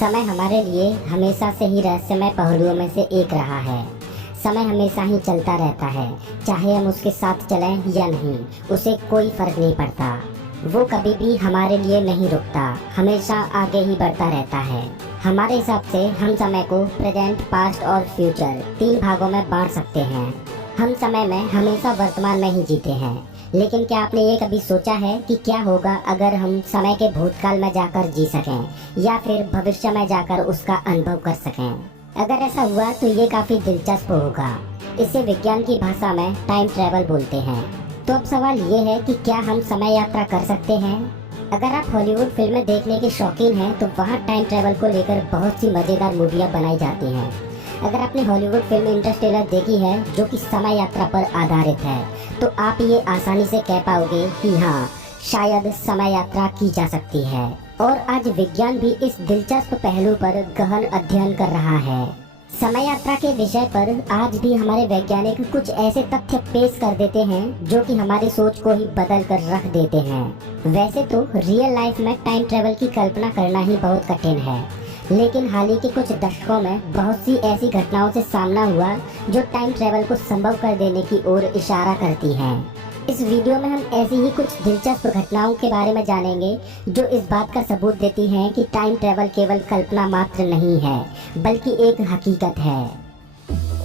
समय हमारे लिए हमेशा से ही रहस्यमय पहलुओं में से एक रहा है। समय हमेशा ही चलता रहता है, चाहे हम उसके साथ चलें या नहीं, उसे कोई फर्क नहीं पड़ता। वो कभी भी हमारे लिए नहीं रुकता, हमेशा आगे ही बढ़ता रहता है। हमारे हिसाब से हम समय को प्रेजेंट, पास्ट और फ्यूचर 3 भागों में बांट सकते हैं। हम समय में हमेशा वर्तमान में ही जीते हैं, लेकिन क्या आपने ये कभी सोचा है कि क्या होगा अगर हम समय के भूतकाल में जाकर जी सकें या फिर भविष्य में जाकर उसका अनुभव कर सकें? अगर ऐसा हुआ तो ये काफी दिलचस्प होगा। इसे विज्ञान की भाषा में टाइम ट्रेवल बोलते हैं। तो अब सवाल ये है कि क्या हम समय यात्रा कर सकते हैं? अगर आप हॉलीवुड फिल्में देखने के शौकीन हैं तो वहाँ टाइम ट्रेवल को लेकर बहुत सी मजेदार मूवियाँ बनाई जाती हैं। अगर आपने हॉलीवुड फिल्म इंटरस्टेलर देखी है, जो कि समय यात्रा पर आधारित है, तो आप ये आसानी से कह पाओगे कि हाँ, शायद समय यात्रा की जा सकती है। और आज विज्ञान भी इस दिलचस्प पहलू पर गहन अध्ययन कर रहा है। समय यात्रा के विषय पर आज भी हमारे वैज्ञानिक कुछ ऐसे तथ्य पेश कर देते हैं जो कि हमारी सोच को ही बदल कर रख देते हैं। वैसे तो रियल लाइफ में टाइम ट्रेवल की कल्पना करना ही बहुत कठिन है, लेकिन हाल ही के कुछ दशकों में बहुत सी ऐसी घटनाओं से सामना हुआ जो टाइम ट्रेवल को संभव कर देने की ओर इशारा करती हैं। इस वीडियो में हम ऐसी ही कुछ दिलचस्प घटनाओं के बारे में जानेंगे जो इस बात का सबूत देती हैं कि टाइम ट्रेवल केवल कल्पना मात्र नहीं है, बल्कि एक हकीकत है।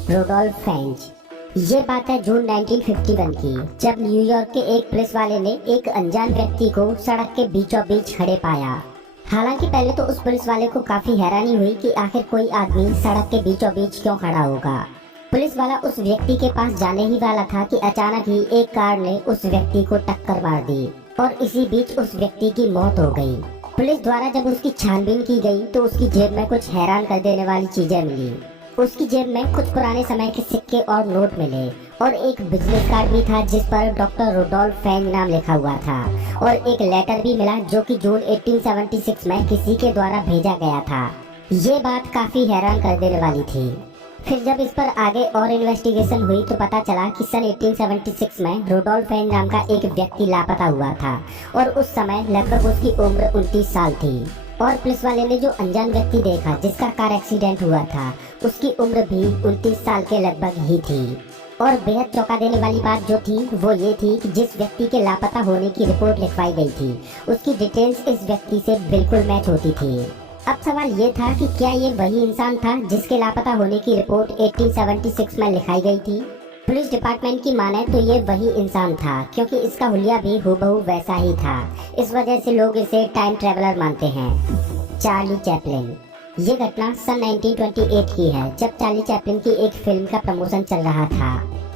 रुडोल्फ फेंज। ये बात है जून 1951 की, जब न्यूयॉर्क के एक पुलिस वाले ने एक अनजान व्यक्ति को सड़क के बीचों बीच खड़े पाया। हालांकि पहले तो उस पुलिस वाले को काफी हैरानी हुई कि आखिर कोई आदमी सड़क के बीचों बीच क्यों खड़ा होगा। पुलिस वाला उस व्यक्ति के पास जाने ही वाला था कि अचानक ही एक कार ने उस व्यक्ति को टक्कर मार दी और इसी बीच उस व्यक्ति की मौत हो गई। पुलिस द्वारा जब उसकी छानबीन की गई तो उसकी जेब में कुछ हैरान कर देने वाली चीजें मिली। उसकी जेब में कुछ पुराने समय के सिक्के और नोट मिले और एक बिजनेस कार्ड भी था जिस पर डॉक्टर रुडोल्फ फेंज नाम लिखा हुआ था, और एक लेटर भी मिला जो कि जून 1876 में किसी के द्वारा भेजा गया था। ये बात काफी हैरान कर देने वाली थी। फिर जब इस पर आगे और इन्वेस्टिगेशन हुई तो पता चला कि सन 1876 में रुडोल्फ फेंज नाम का एक व्यक्ति लापता हुआ था और उस समय लगभग उसकी उम्र 29 साल थी। और पुलिस वाले ने जो अनजान व्यक्ति देखा जिसका कार एक्सीडेंट हुआ था, उसकी उम्र भी 29 साल के लगभग ही थी। और बेहद चौंका देने वाली बात जो थी वो ये थी कि जिस व्यक्ति के लापता होने की रिपोर्ट लिखवाई गई थी, उसकी डिटेल्स इस व्यक्ति से बिल्कुल मैच होती थी। अब सवाल ये था कि क्या ये वही इंसान था जिसके लापता होने की रिपोर्ट 1876 में लिखाई गई थी? पुलिस डिपार्टमेंट की माने तो ये वही इंसान था, क्योंकि इसका हुलिया भी हूबहू वैसा ही था। इस वजह से लोग इसे टाइम ट्रेवलर मानते हैं। Charlie Chaplin. ये घटना सन 1928 की है, जब चार्ली चैपलिन की एक फिल्म का प्रमोशन चल रहा था।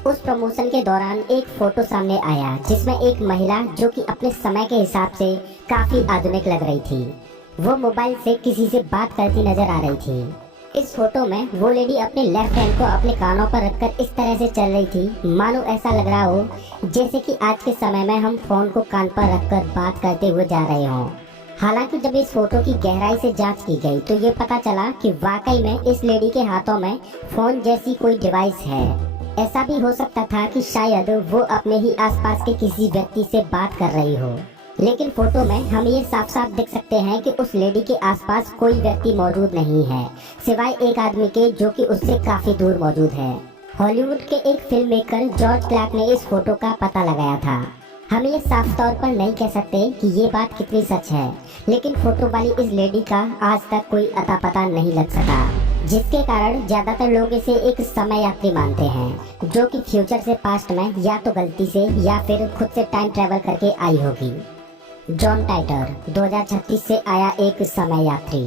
उस प्रमोशन के दौरान एक फोटो सामने आया जिसमें एक महिला जो कि अपने समय के हिसाब से काफी आधुनिक लग रही थी, वो मोबाइल से किसी से बात करती नजर आ रही थी। इस फोटो में वो लेडी अपने लेफ्ट हैंड को अपने कानों पर रखकर इस तरह से चल रही थी, मानो ऐसा लग रहा हो जैसे कि आज के समय में हम फोन को कान पर रखकर बात करते हुए जा रहे हों। हालांकि जब इस फोटो की गहराई से जांच की गई तो ये पता चला कि वाकई में इस लेडी के हाथों में फोन जैसी कोई डिवाइस है। ऐसा भी हो सकता था कि शायद वो अपने ही आसपास के किसी व्यक्ति से बात कर रही हो, लेकिन फोटो में हम ये साफ साफ देख सकते हैं कि उस लेडी के आसपास कोई व्यक्ति मौजूद नहीं है, सिवाय एक आदमी के जो कि उससे काफी दूर मौजूद है। हॉलीवुड के एक फिल्म मेकर जॉर्ज क्लार्क ने इस फोटो का पता लगाया था। हम ये साफ तौर पर नहीं कह सकते कि ये बात कितनी सच है, लेकिन फोटो वाली इस लेडी का आज तक कोई अता पता नहीं लग सका, जिसके कारण ज्यादातर लोग इसे एक समय यात्री मानते हैं जो कि फ्यूचर से पास्ट में या तो गलती से या फिर खुद से टाइम ट्रेवल करके आई होगी। जॉन टाइटर 2036 से आया एक समय यात्री।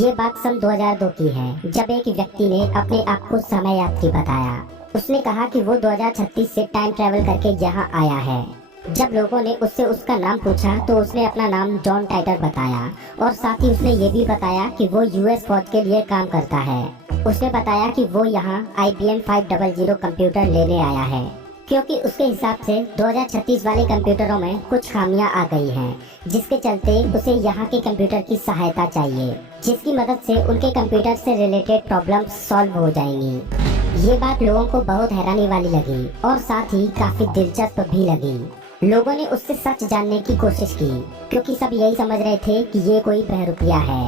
ये बात सन 2002 की है, जब एक व्यक्ति ने अपने आप को समय यात्री बताया। उसने कहा कि वो 2036 से टाइम ट्रेवल करके यहाँ आया है। जब लोगों ने उससे उसका नाम पूछा तो उसने अपना नाम जॉन टाइटर बताया और साथ ही उसने ये भी बताया कि वो यूएस फौज के लिए काम करता है। उसने बताया कि वो यहाँ IBM 500 कंप्यूटर लेने आया है, क्योंकि उसके हिसाब से 2036 वाले कंप्यूटरों में कुछ खामियां आ गई हैं, जिसके चलते उसे यहाँ के कंप्यूटर की सहायता चाहिए, जिसकी मदद से उनके कंप्यूटर से रिलेटेड प्रॉब्लम्स सॉल्व हो जाएंगी। ये बात लोगों को बहुत हैरानी वाली लगी और साथ ही काफी दिलचस्प भी लगी। लोगों ने उससे सच जानने की कोशिश की, क्योंकि सब यही समझ रहे थे कि ये कोई बहरूपिया है।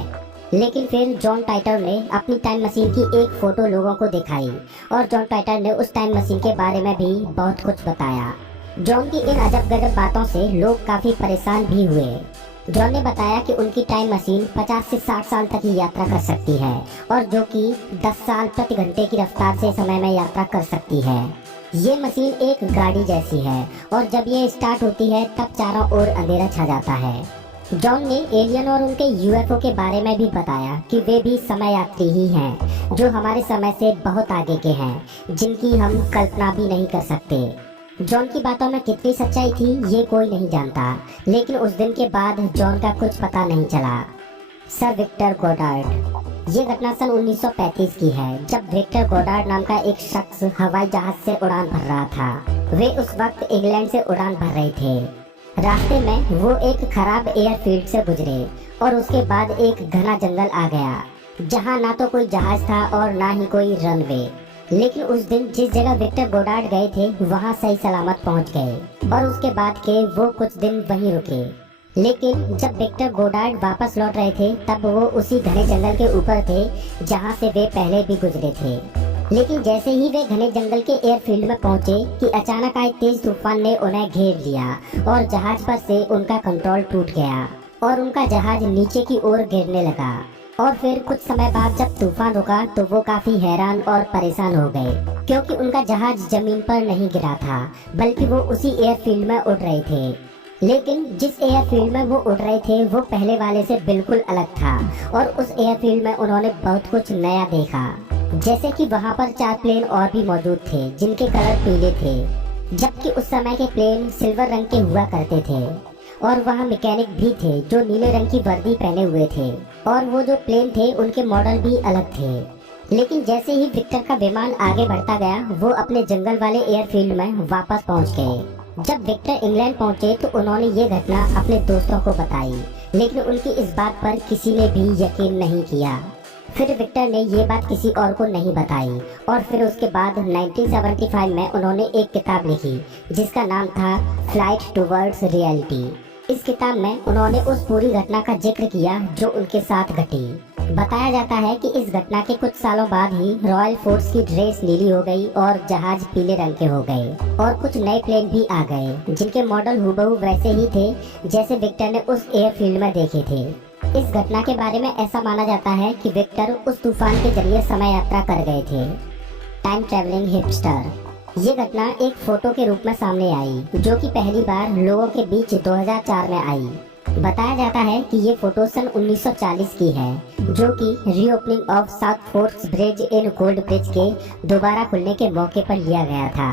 लेकिन फिर जॉन टाइटर ने अपनी टाइम मशीन की एक फोटो लोगों को दिखाई और जॉन टाइटर ने उस टाइम मशीन के बारे में भी बहुत कुछ बताया। जॉन की इन अजब गजब बातों से लोग काफी परेशान भी हुए। जॉन ने बताया कि उनकी टाइम मशीन 50 से 60 साल तक की यात्रा कर सकती है और जो कि 10 साल प्रति घंटे की रफ्तार से समय में यात्रा कर सकती है। ये मशीन एक गाड़ी जैसी है और जब ये स्टार्ट होती है तब चारों ओर अंधेरा छा जाता है। जॉन ने एलियन और उनके यूएफओ के बारे में भी बताया कि वे भी समय यात्री ही हैं, जो हमारे समय से बहुत आगे के हैं, जिनकी हम कल्पना भी नहीं कर सकते। जॉन की बातों में कितनी सच्चाई थी ये कोई नहीं जानता, लेकिन उस दिन के बाद जॉन का कुछ पता नहीं चला। Sir Victor Goddard. ये घटना सन 1935 की है, जब विक्टर गोडार्ड नाम का एक शख्स हवाई जहाज से उड़ान भर रहा था। वे उस वक्त इंग्लैंड से उड़ान भर रहे थे। रास्ते में वो एक खराब एयरफील्ड से गुजरे और उसके बाद एक घना जंगल आ गया, जहाँ ना तो कोई जहाज था और ना ही कोई रनवे। लेकिन उस दिन जिस जगह विक्टर गोडार्ड गए थे वहाँ सही सलामत पहुँच गए और उसके बाद के वो कुछ दिन वहीं रुके। लेकिन जब विक्टर गोडार्ड वापस लौट रहे थे तब वो उसी घने जंगल के ऊपर थे जहाँ से वे पहले भी गुजरे थे। लेकिन जैसे ही वे घने जंगल के एयरफील्ड में पहुंचे कि अचानक आए तेज तूफान ने उन्हें घेर लिया और जहाज पर से उनका कंट्रोल टूट गया और उनका जहाज नीचे की ओर गिरने लगा। और फिर कुछ समय बाद जब तूफान रुका तो वो काफी हैरान और परेशान हो गए, क्योंकि उनका जहाज जमीन पर नहीं गिरा था बल्कि वो उसी एयरफील्ड में उड़ रहे थे। लेकिन जिस एयरफील्ड में वो उड़ रहे थे वो पहले वाले से बिल्कुल अलग था और उस एयरफील्ड में उन्होंने बहुत कुछ नया देखा। जैसे कि वहाँ पर 4 प्लेन और भी मौजूद थे जिनके कलर पीले थे, जबकि उस समय के प्लेन सिल्वर रंग के हुआ करते थे। और वहाँ मैकेनिक भी थे जो नीले रंग की वर्दी पहने हुए थे और वो जो प्लेन थे उनके मॉडल भी अलग थे। लेकिन जैसे ही विक्टर का विमान आगे बढ़ता गया वो अपने जंगल वाले एयरफील्ड में वापस पहुँच गए। जब विक्टर इंग्लैंड पहुँचे तो उन्होंने ये घटना अपने दोस्तों को बताई, लेकिन उनकी इस बात पर किसी ने भी यकीन नहीं किया। फिर विक्टर ने ये बात किसी और को नहीं बताई और फिर उसके बाद 1975 में उन्होंने एक किताब लिखी जिसका नाम था फ्लाइट टुवर्ड्स रियलिटी। इस किताब में उन्होंने उस पूरी घटना का जिक्र किया जो उनके साथ घटी। बताया जाता है कि इस घटना के कुछ सालों बाद ही रॉयल फोर्स की ड्रेस नीली हो गई और जहाज पीले रंग के हो गए और कुछ नए प्लेन भी आ गए जिनके मॉडल हुबहू वैसे ही थे जैसे विक्टर ने उस एयरफील्ड में देखे थे। इस घटना के बारे में ऐसा माना जाता है कि विक्टर उस तूफान के जरिए समय यात्रा कर गए थे। Time travelling hipster. ये घटना एक फोटो के रूप में सामने आई जो कि पहली बार लोगों के बीच 2004 में आई। बताया जाता है कि ये फोटो सन 1940 की है, जो कि reopening of south forts bridge in gold bridge के दोबारा खुलने के मौके पर लिया गया था।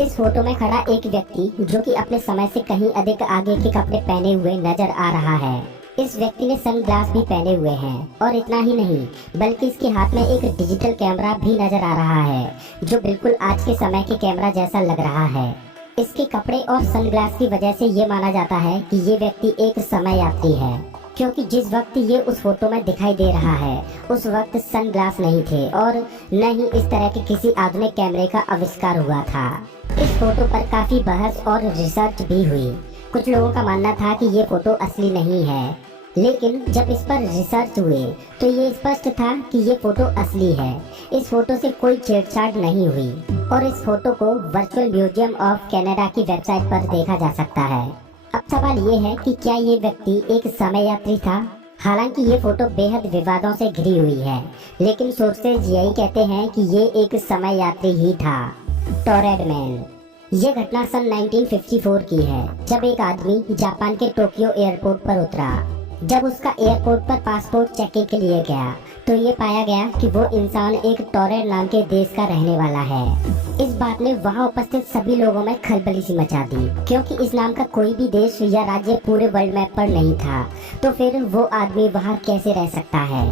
इस फोटो में खड़ा एक व्यक्ति जो कि अपने समय से कहीं अधिक आगे के कपड़े पहने हुए नजर आ रहा है। इस व्यक्ति ने सनग्लास भी पहने हुए हैं और इतना ही नहीं बल्कि इसके हाथ में एक डिजिटल कैमरा भी नजर आ रहा है जो बिल्कुल आज के समय के कैमरा जैसा लग रहा है। इसके कपड़े और सनग्लास की वजह से ये माना जाता है कि ये व्यक्ति एक समय यात्री है, क्योंकि जिस वक्त ये उस फोटो में दिखाई दे रहा है उस वक्त सनग्लास नहीं थे और न ही इस तरह के किसी आधुनिक कैमरे का आविष्कार हुआ था। इस फोटो पर काफी बहस और रिसर्च भी हुई। कुछ लोगों का मानना था कि ये फोटो असली नहीं है, लेकिन जब इस पर रिसर्च हुए तो ये स्पष्ट था कि ये फोटो असली है। इस फोटो से कोई छेड़छाड़ नहीं हुई और इस फोटो को वर्चुअल म्यूजियम ऑफ कनाडा की वेबसाइट पर देखा जा सकता है। अब सवाल ये है कि क्या ये व्यक्ति एक समय यात्री था? हालांकि ये फोटो बेहद विवादों से घिरी हुई है, लेकिन सोर्सेज यही कहते हैं कि ये एक समय यात्री ही था। Torrid man. ये घटना सन 1954 की है, जब एक आदमी जापान के टोक्यो एयरपोर्ट पर उतरा। जब उसका एयरपोर्ट पर पासपोर्ट चेकिंग के लिए गया तो ये पाया गया कि वो इंसान एक टोरेड नाम के देश का रहने वाला है। इस बात ने वहाँ उपस्थित सभी लोगों में खलबली सी मचा दी, क्योंकि इस नाम का कोई भी देश या राज्य पूरे वर्ल्ड मैप पर नहीं था। तो फिर वो आदमी वहाँ कैसे रह सकता है?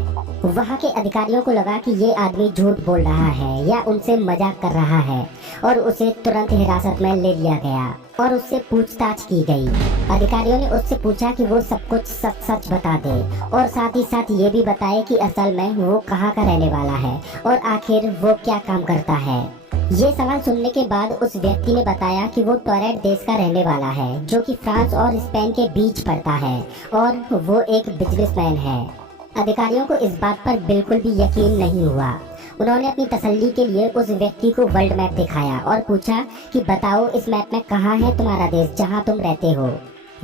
वहाँ के अधिकारियों को लगा कि ये आदमी झूठ बोल रहा है या उनसे मजाक कर रहा है और उसे तुरंत हिरासत में ले लिया गया और उससे पूछताछ की गई। अधिकारियों ने उससे पूछा कि वो सब कुछ सच सच बता दे और साथ ही साथ ये भी बताए कि असल में वो कहाँ का रहने वाला है और आखिर वो क्या काम करता है। ये सवाल सुनने के बाद उस व्यक्ति ने बताया कि वो टोरेड देश का रहने वाला है, जो कि फ्रांस और स्पेन के बीच पड़ता है और वो एक बिजनेसमैन है। अधिकारियों को इस बात पर बिल्कुल भी यकीन नहीं हुआ। उन्होंने अपनी तसल्ली के लिए उस व्यक्ति को वर्ल्ड मैप दिखाया और पूछा कि बताओ इस मैप में कहाँ है तुम्हारा देश जहाँ तुम रहते हो।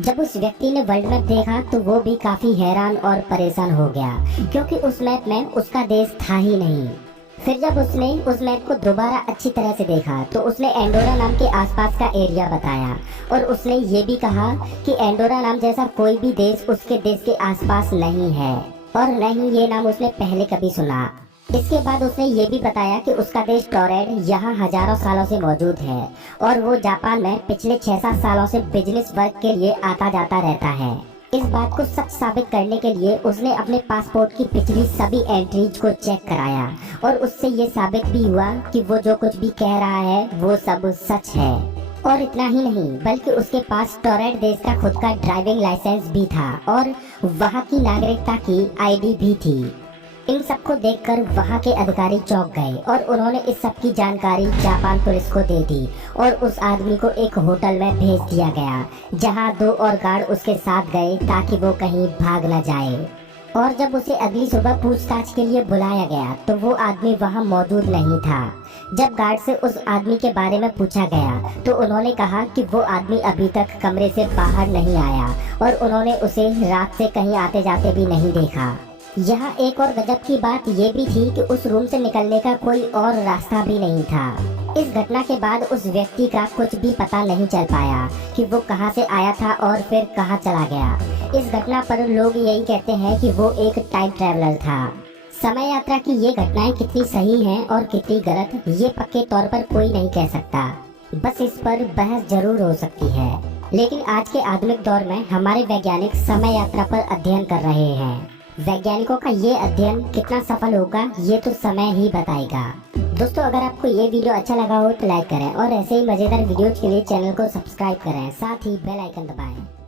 जब उस व्यक्ति ने वर्ल्ड मैप देखा तो वो भी काफी हैरान और परेशान हो गया, क्योंकि उस मैप में उसका देश था ही नहीं। फिर जब उसने उस मैप को दोबारा अच्छी तरह से देखा तो उसने एंडोरा नाम के आसपास का एरिया बताया और उसने ये भी कहा कि एंडोरा नाम जैसा कोई भी देश उसके देश के आसपास नहीं है और न ही ये नाम उसने पहले कभी सुना। इसके बाद उसने ये भी बताया कि उसका देश टोरेड यहाँ हजारों सालों से मौजूद है और वो जापान में पिछले 6-7 सालों से बिजनेस वर्क के लिए आता जाता रहता है। इस बात को सच साबित करने के लिए उसने अपने पासपोर्ट की पिछली सभी एंट्रीज को चेक कराया और उससे ये साबित भी हुआ कि वो जो कुछ भी कह रहा है वो सब सच है। और इतना ही नहीं बल्कि उसके पास टोरेड देश का खुद का ड्राइविंग लाइसेंस भी था और वहाँ की नागरिकता की आईडी भी थी। इन सबको देखकर वहाँ के अधिकारी चौंक गए और उन्होंने इस सब की जानकारी जापान पुलिस को दे दी और उस आदमी को एक होटल में भेज दिया गया, जहाँ 2 और गार्ड उसके साथ गए ताकि वो कहीं भाग न जाए। और जब उसे अगली सुबह पूछताछ के लिए बुलाया गया तो वो आदमी वहाँ मौजूद नहीं था। जब गार्ड से उस आदमी के बारे में पूछा गया तो उन्होंने कहा कि वो आदमी अभी तक कमरे से बाहर नहीं आया और उन्होंने उसे रात से कहीं आते जाते भी नहीं देखा। यहाँ एक और गजब की बात ये भी थी कि उस रूम से निकलने का कोई और रास्ता भी नहीं था। इस घटना के बाद उस व्यक्ति का कुछ भी पता नहीं चल पाया कि वो कहाँ से आया था और फिर कहाँ चला गया। इस घटना पर लोग यही कहते हैं कि वो एक टाइम ट्रैवलर था। समय यात्रा की ये घटनाएं कितनी सही हैं और कितनी गलत ये पक्के तौर पर कोई नहीं कह सकता, बस इस पर बहस जरूर हो सकती है। लेकिन आज के आधुनिक दौर में हमारे वैज्ञानिक समय यात्रा पर अध्ययन कर रहे हैं। वैज्ञानिकों का ये अध्ययन कितना सफल होगा ये तो समय ही बताएगा। दोस्तों अगर आपको ये वीडियो अच्छा लगा हो तो लाइक करें और ऐसे ही मजेदार वीडियोज के लिए चैनल को सब्सक्राइब करें, साथ ही बेल आइकन दबाएं।